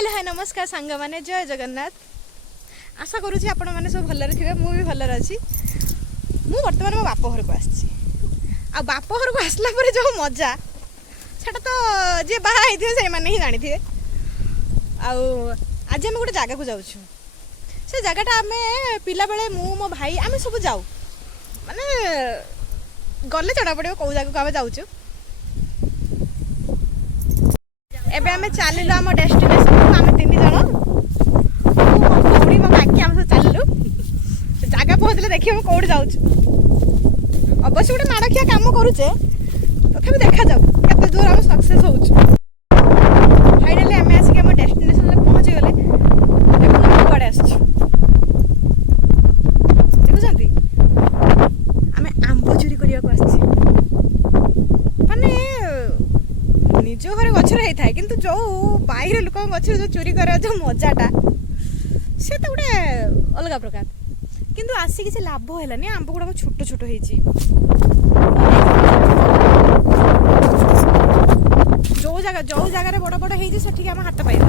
Hello hi नमस्कार सांग माने जय जगन्नाथ। आशा करुँच आपण मैंने सब भलरे थे मुझे भलर अच्छी। मु बर्तमान मो बाप घर को आसी आ बाप घर को आसला पर जो मजा सेटा तो जे बाहा होइथिबे से माने ही जानी थे। आज आम गोटे जगह को जाऊँ से जगहटा आम पिला बेले मु मो भाई आम सब जाऊ माने गले चढ़ा पड़ो कौ जगह को आम जाऊँ। एबे आमे चलिलु आम डेस्टिनेशन को आम 3 जण मो बाकी आम सब चलिलु जगह पहुँचले देखिए हम कौट जाऊँ। अवश्य गोटे माड़खिया काम करुचे तथापि देखा जाऊ केते दूर हम सक्सेस होउछु। फाइनली आम आसिक आम डेस्टिनेशन रे पहुँची गले। देखो कुआडे आसछु देखुछंती आमे आंब चोरी करिया को आछि माने निज घर गछरे होता है किंतु जो बाहर लोक गछरे जो चोरी कर जो मजाटा से तो गोटे अलग प्रकार। किंतु आसी किसी लाभ है आंब गुड़ाक छोट छोट जो जगह बड़ बड़ होठी आम हाथ पाइबा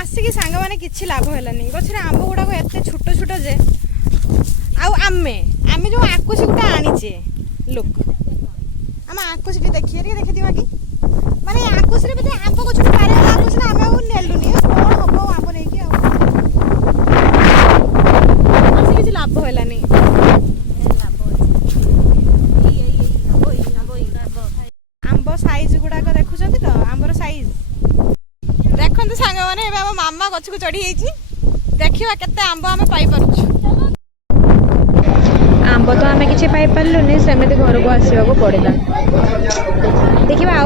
आसिक सांग मैंने किसी लाभ है गछरे आंब गुड़ाक एत छोट छोट जे आमे जो आकुश गोटे आनीचे लोक आम आकुश देखिए देखी दिवा कि माने आकुश रे बजे आंब गछ पारे आकुश ना आमे नेलुनी कोन हबो आंब नै कि आसे किछ लाभ होला नै आंब साइज गुडाक देखुछंती तो आंबर साइज देखंतु सांग माने एबे हम मामा गछ को चढ़ी हेची देखिबा केते आंब आमे पाई परछु। आंब तो आमे किछि पाई परलुनी सेमिति घर को आसीबा को पड़िला देखिबा।